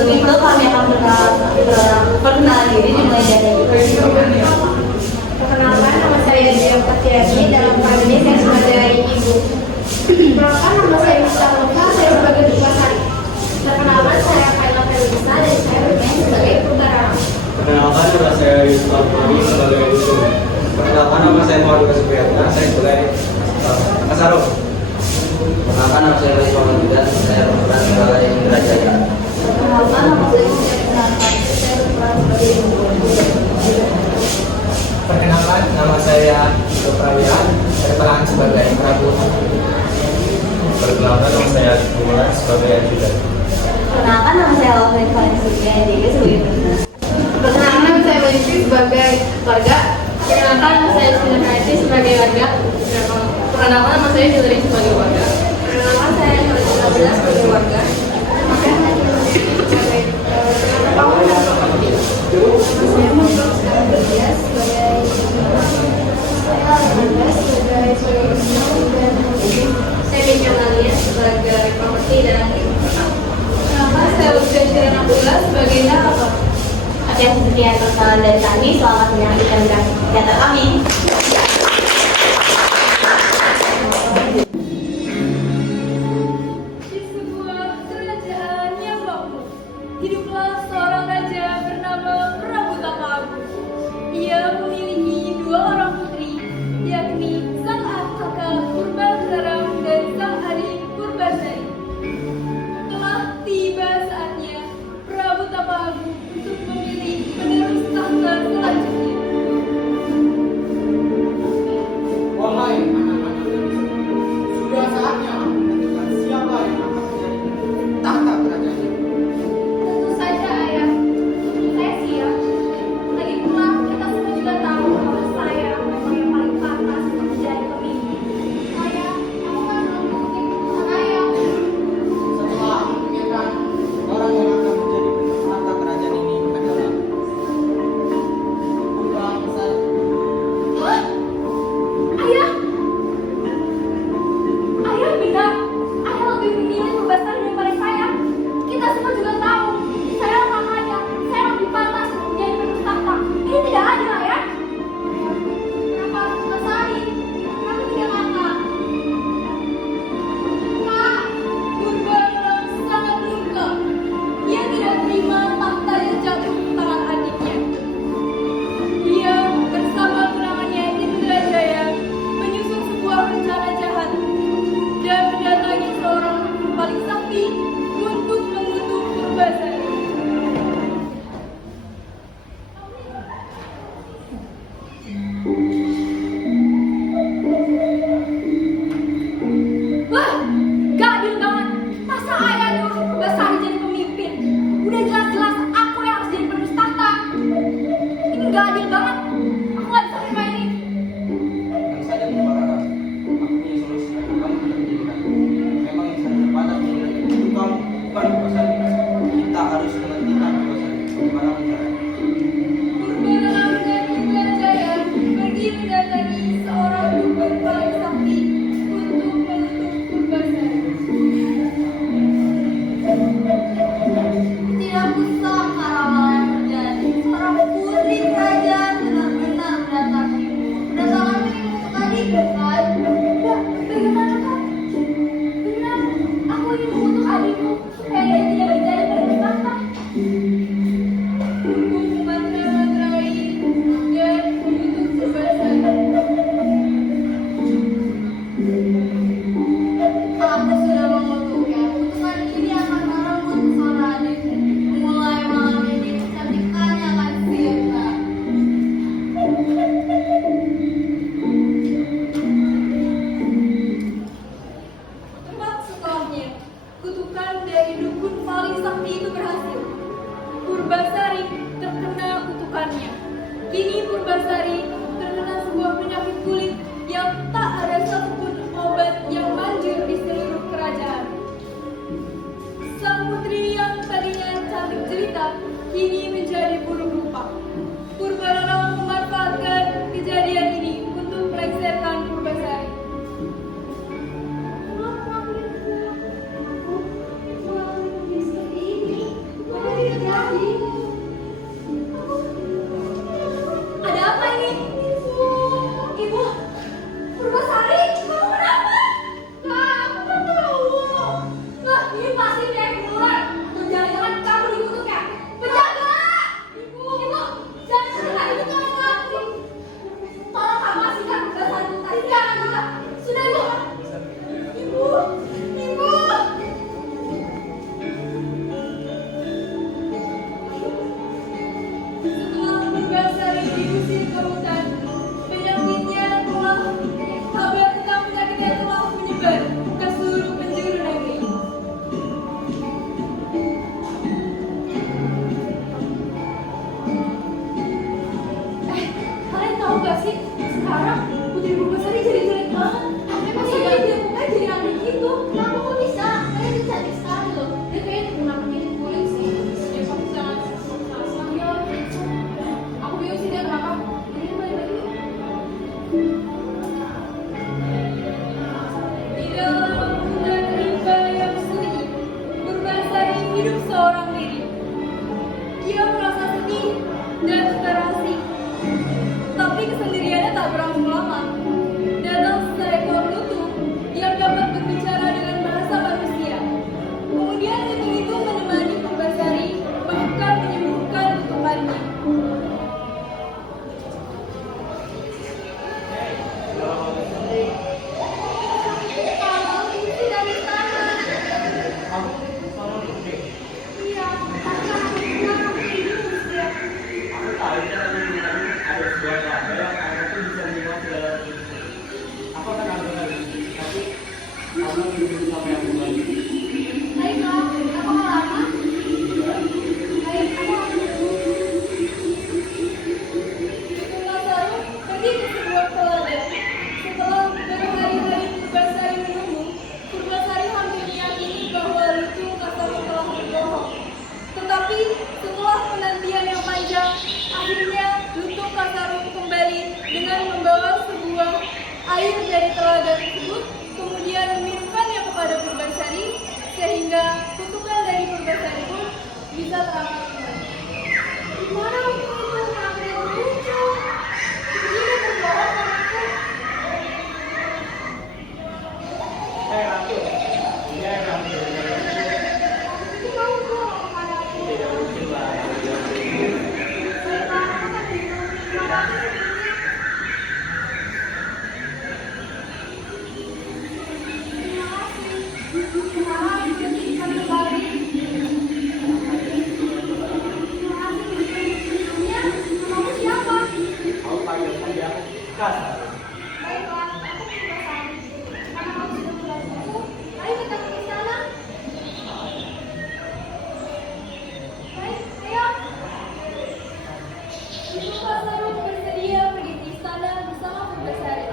sebelum itu kami akan perkenalan diri dimulai dari Perkenalkan, nama saya Dia Patiani. Dalam hal ini saya sebagai ibu. Perkenalkan, nama saya Mista Loka. Saya sebagai ketua hari. Perkenalkan, saya Kaila Felisa dan saya bermain sebagai pembarang. Perkenalkan, nama saya Yusuf Alfani sebagai Yusuf. Perkenalkan, nama saya Muhammad Supriyatna, saya sebagai Mas Aruf. Perkenalkan, nama saya Rizwan Al-Bidan, saya berperan sebagai Indra Jaya. perkenalkan nama saya Muhammad saya berperan sebagai ibu. Perkenalkan, nama saya Yusuf Prawira, saya berperan sebagai Prabu. Perkenalkan, nama saya Muhammad sebagai ajudan. Perkenalkan nama saya Alvin Valensulia jadi sebagai ibu. Perkenalkan, nama saya Melisi sebagai warga. Perkenalkan, nama saya Sinarati sebagai warga. Perkenalkan, nama saya Jilri sebagai warga. Perkenalkan, saya Nurul sebagai warga. Saya Benja Malia sebagai properti dan kenapa saya Usia Syirana Abdullah sebagai narator. Oke, sekian perkenalan dari kami. Selamat menyaksikan kegiatan kami. Di sebuah kerajaan yang makmur, hiduplah seorang raja bernama Prabu Takaharu. Ia memiliki dua orang putri, yakni sang kakak Purbasara dan sang adik Purbasari. Telah tiba saatnya Prabu Takaharu untuk memilih penerus tahta selanjutnya. Wahai anak-anak gadis, sudah saatnya menentukan siapa yang akan menjadi tahta kerajaan ini. Tentu saja ayah, saya siap. Lagi pula kita semua juga tahu bahwa saya memang yang paling pantas untuk menjadi pemimpin. Ayah, kamu kan belum mungkin keputusan ayah. Setelah memikirkan orang yang akan menjadi tahta kerajaan ini adalah Purbasari. Hah? Ayah? Ayah benar. Ayah lebih memilih Purbasari daripada saya. Kita semua juga tahu. Saya kakaknya. Saya lebih pantas untuk menjadi penerus tahta. Ini tidak adil, ayah. Kenapa harus Purbasari? Kenapa tidak kakak? Kak, Purba memang sangat murka. Ia tidak terima tahta yang jatuh ke tangan adiknya. Dia bersama gerangannya Indra Jaya menyusun sebuah rencana jahat dan mendatangi seorang dukun paling sakti untuk mengutuk Purbasari. wah, gak adil banget. Masa ayah nyuruh Purbasari jadi pemimpin? Udah jelas-jelas aku yang harus jadi penerus tahta. Ini gak adil banget. Aku gak bisa terima ini. Tenang saja Mubaraka, aku punya solusi agar kamu tidak menjadi ragu. Memang yang sangat terpadat menjadi raja itu kamu, bukan Purbasari. Kita harus menghentikan Purbasari. Bagaimana caranya? Purba dan Indra Jaya pergi mendatangi seorang dukun paling sakti untuk mengutuk Purbasari. Tidak bisa karena yang terjadi. Seorang putri kerajaan benar-benar mendatangi. Mendatangkan ini untuk adikku kan? Bagaimana kan? Benar, aku ingin mengutuk adikku supaya dia tidak menjadi penerus tahta. Hukum memantra-mantrai dan mengutuk Purbasari. Aku sudah mengutuknya. Kutukan ini akan merenggut pesona adikku. Mulai malam ini, kecantikannya akan sirna. Tepat setelahnya, kutukan dari dukun paling sakti itu berhasil. Purbasari terkena kutukannya. Kini Purbasari terkena sebuah penyakit kulit yang tak ada satupun obat yang manjur di seluruh kerajaan. Sang putri yang tadinya cantik jelita kini menjadi buruk rupa. Purbarara memanfaatkan kejadian ini untuk melengsarkan Purbasari. Mengapa aku mengalami seperti ini? seorang diri. Dia merasa sedih dan terasing. Tapi kesendiriannya tak berlangsung lama. Datang seekor lutung yang dapat berbicara dengan bahasa manusia. Kemudian lutung itu menemani Purbasari, bahkan menyembuhkan lutungannya. Kalau itu dari sana. Iya, karena aku bilang aku bingung ya. Aku tahu cara menemukan ada sebuah telaga yang air itu bisa menyebar segala sesuatu. Aku akan ambil lagi, tapi kamu belum sampai aku lagi. Baiklah, apakah lama? Baik, aku akan menunggu. Purbasari pergi ke sebuah telaga. Setelah berhari-hari Purbasari menunggu, Purbasari hampir meyakini bahwa lutung Kasaro telah berbohong. Tetapi setelah penantian yang panjang, akhirnya lutung Kasaro kembali dengan membawa sebuah air dari telaga tersebut, kemudian meminumkannya kepada Purbasari, sehingga kutukan dari Purbasari pun bisa terangkat kembali. Mana waktu itu kenapa dia muncul? Dia berbohong padaku. Ratu, ini air Ratu. Itu kamu bohong padaku. Tidak mungkin lah. Baiklah, aku akan minum. Terima kasih sebelumnya. Terima kasih. Sekarang kita tinggal kembali. Terima kasih sebelumnya. Kamu siapa? Kamu panggil saja aku Kasar. Baiklah, aku Purbasari. Karena kamu sudah membantuku, ayo kita ke sana. Baik, ayo. Lutung Kasaro bersedia pergi ke istana bersama Purbasari.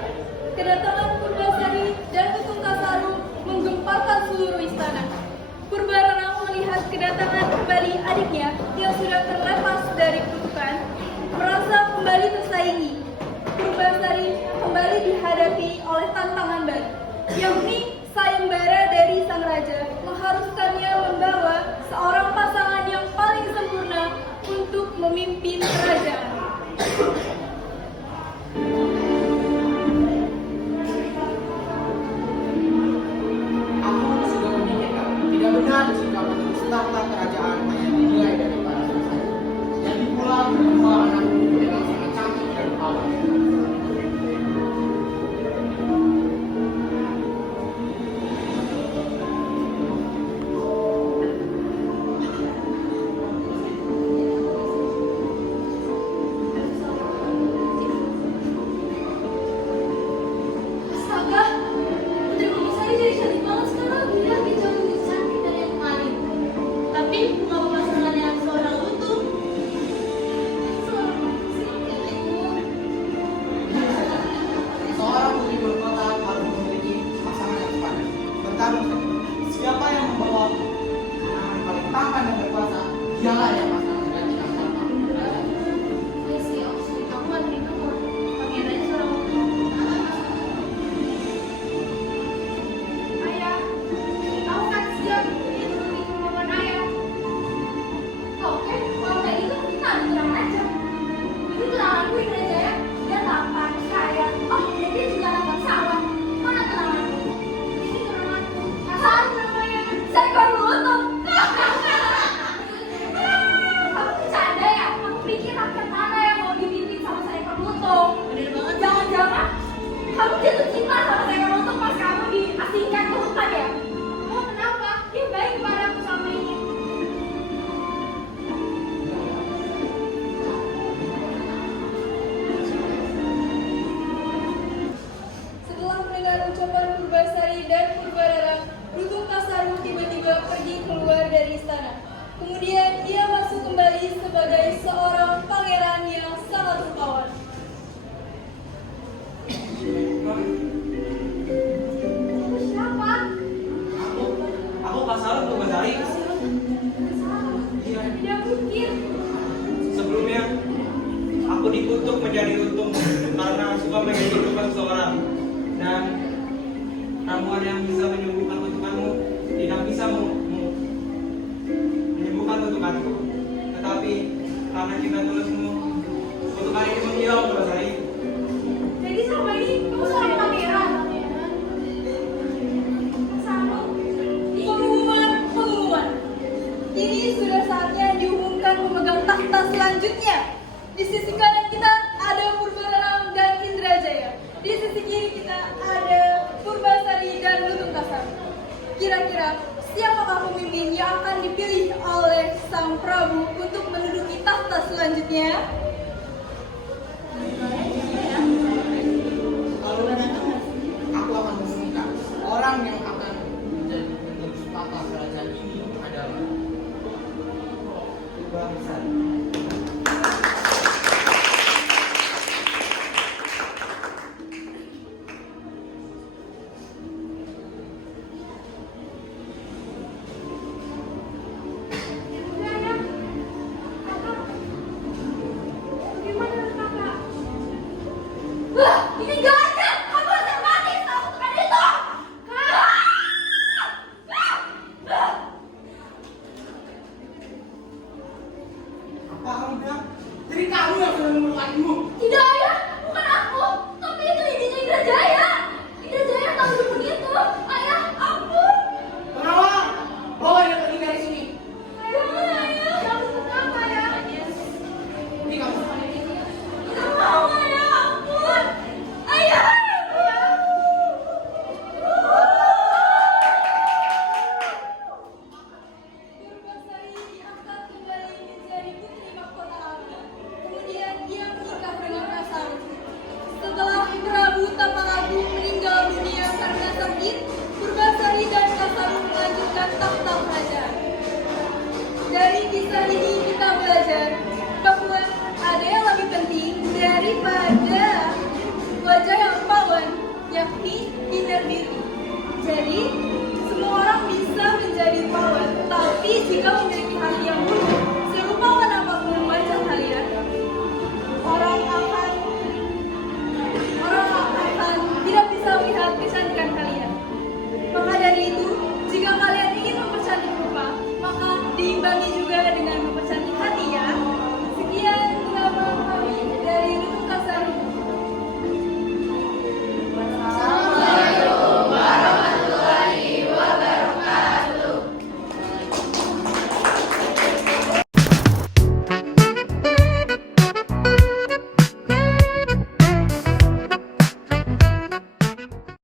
Kedatangan Purbasari dan Lutung Kasaro menggemparkan seluruh istana. Purbararang melihat kedatangan kembali adiknya yang sudah terlepas dari kutukan, merasa kembali tersaingi. Purbasari kembali dihadapi oleh tantangan baru, yakni sayembara dari sang raja mengharuskannya membawa seorang pasangan yang paling sempurna untuk memimpin kerajaan. Aku sudah memikirkan, tidak benar jika menerus tahta kerajaan hanya dinilai dari para selesai. Jadi pula kedua anakku memang sangat cantik dan awal. Astaga, Putri Purbasari jadi cantik banget sekarang. Gila, dia jauh lebih cantik dari yang kemarin. Tapi mau pasangannya seorang lutung. Seorang ibu. Seorang putri berkota harus memiliki pasangan yang sepadan. Bertarung saja. Siapa yang membawa pasangan paling tampan dan berkuasa, dialah yang akan menggantikan tahta kerajaan. Iya sih, aku nggak terima kok. Pangerannya seorang lutung. Ayah, aku kan siap menuruti kemauan ayah. Oke, kalau kayak gitu kita tenang aja. Itu tunanganku Indra Jaya, dia tampan, kaya. Oh, dan dia juga anak bangsawan. Mana tunanganku? Ini tunanganku. Asal namanya seekor lutung. Kamu bercanda ya? Kamu pikir rakyat mana yang mau dipimpin sama seekor lutung? Bener banget. Jangan-jangan kamu jatuh cinta sama seekor lutung pas kamu diasingkan ke hutan ya? Oh, kenapa? Dia baik kepadaku selama ini. Setelah mendengar ucapan Purbasari dan Purbararang, Lutung Kasaro tiba-tiba pergi keluar dari istana. Kemudian ia masuk kembali sebagai seorang pangeran yang sangat rupawan. Kamu siapa? Aku Kasaro Purbasari. Tidak mungkin. Sebelumnya, aku dikutuk menjadi lutung karena suka menyembuhkan seseorang. Dan ramuan yang bisa menyembuhkan kutukanmu tidak bisa menyembuhkan kutukanku. Tetapi karena cinta tulusmu, kutukan ini menghilang Purbasari. Jadi selama ini kamu seorang pangeran. Pengumuman. Kini sudah saatnya diumumkan pemegang tahta selanjutnya. Di sisi kanan kita ada Purbalarang dan Indrajaya. Di sisi kiri kita ada Purbasari dan Lutung Kasar. Kira-kira siapakah pemimpin yang akan dipilih oleh Sang Prabu untuk menduduki tahta selanjutnya? Kalau aku akan mengumumkan orang yang akan menjadi penerus tahta kerajaan ini adalah Purbasari. Wah, ini gak ada. Kamu harus mati sama kutukan itu. apa kamu bilang? Jadi kamu yang sudah membunuhku. Tidak ayah, bukan aku. Tapi itu idenya Indrajaya. Indrajaya tahu dukun itu. Ayah, ampun. Pengawal, bawa dia pergi dari sini. Jangan ayah. Jangan kenapa ya? Ini kamu. Tidak mau ayah, ampun. Ayah. Purbasari diangkat kembali menjadi putri mahkota api. Kemudian dia menikah dengan Kasar. Setelah Prabu Tapalagu meninggal dunia karena sakit, Purbasari dan Kasar melanjutkan tahta kerajaan. Dari kisah ini kita belajar bahwa ada yang lebih penting daripada wajah yang pawan, yakni inner beauty. Jadi,